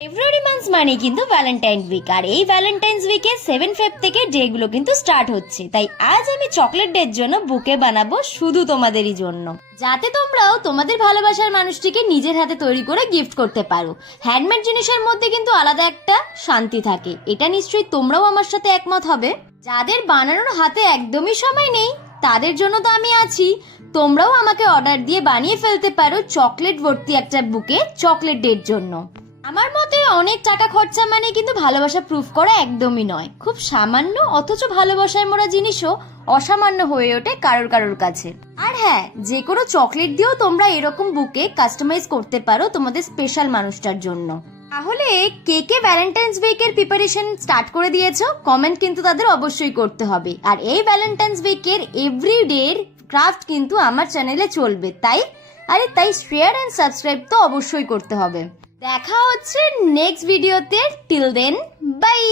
February month মানে কিন্তু Valentine week, আর এই ভ্যালেন্টাইন্স উইকে 7 ফেব থেকে ডেগুলো কিন্তু স্টার্ট হচ্ছে। তাই আজ আমি চকলেট ডের জন্য বুকে বানাবো শুধু তোমাদেরই জন্য, যাতে তোমরাও তোমাদের ভালোবাসার মানুষটিকে নিজের হাতে তৈরি করে গিফট করতে পারো। হ্যান্ডমেড জিনিসের মধ্যে কিন্তু আলাদা একটা শান্তি থাকে, এটা নিশ্চয়ই তোমরাও আমার সাথে একমত হবে। যাদের বানানোর হাতে একদমই সময় নেই তাদের জন্য তো আমি আছি। তোমরাও আমাকে অর্ডার দিয়ে বানিয়ে ফেলতে পারো চকলেট ভর্তি একটা বুকে চকলেট ডের জন্য। আমার মতে অনেক টাকা খরচা মানে কিন্তু ভালোবাসা প্রুফ করা একদমই নয়। খুব সামান্য অথচ ভালোবাসায় মোড়া জিনিসও অসামান্য হয়ে ওঠে কারোর কারোর কাছে। আর হ্যাঁ, যে কোনো চকলেট দিয়েও তোমরা এরকম বুকে কাস্টমাইজ করতে পারো তোমাদের স্পেশাল মানুষটার জন্য। তাহলে কে কে ভ্যালেন্টাইন্স উইকের প্রিপারেশন স্টার্ট করে দিয়েছো? কমেন্ট কিন্তু তাদের অবশ্যই করতে হবে। আর এই ভ্যালেন্টাইন্স উইকের এভরিডে ক্রাফট কিন্তু আমার চ্যানেলে চলবে, তাই শেয়ার এন্ড সাবস্ক্রাইব তো অবশ্যই করতে হবে। দেখা হচ্ছে নেক্সট ভিডিওতে। Till then, by.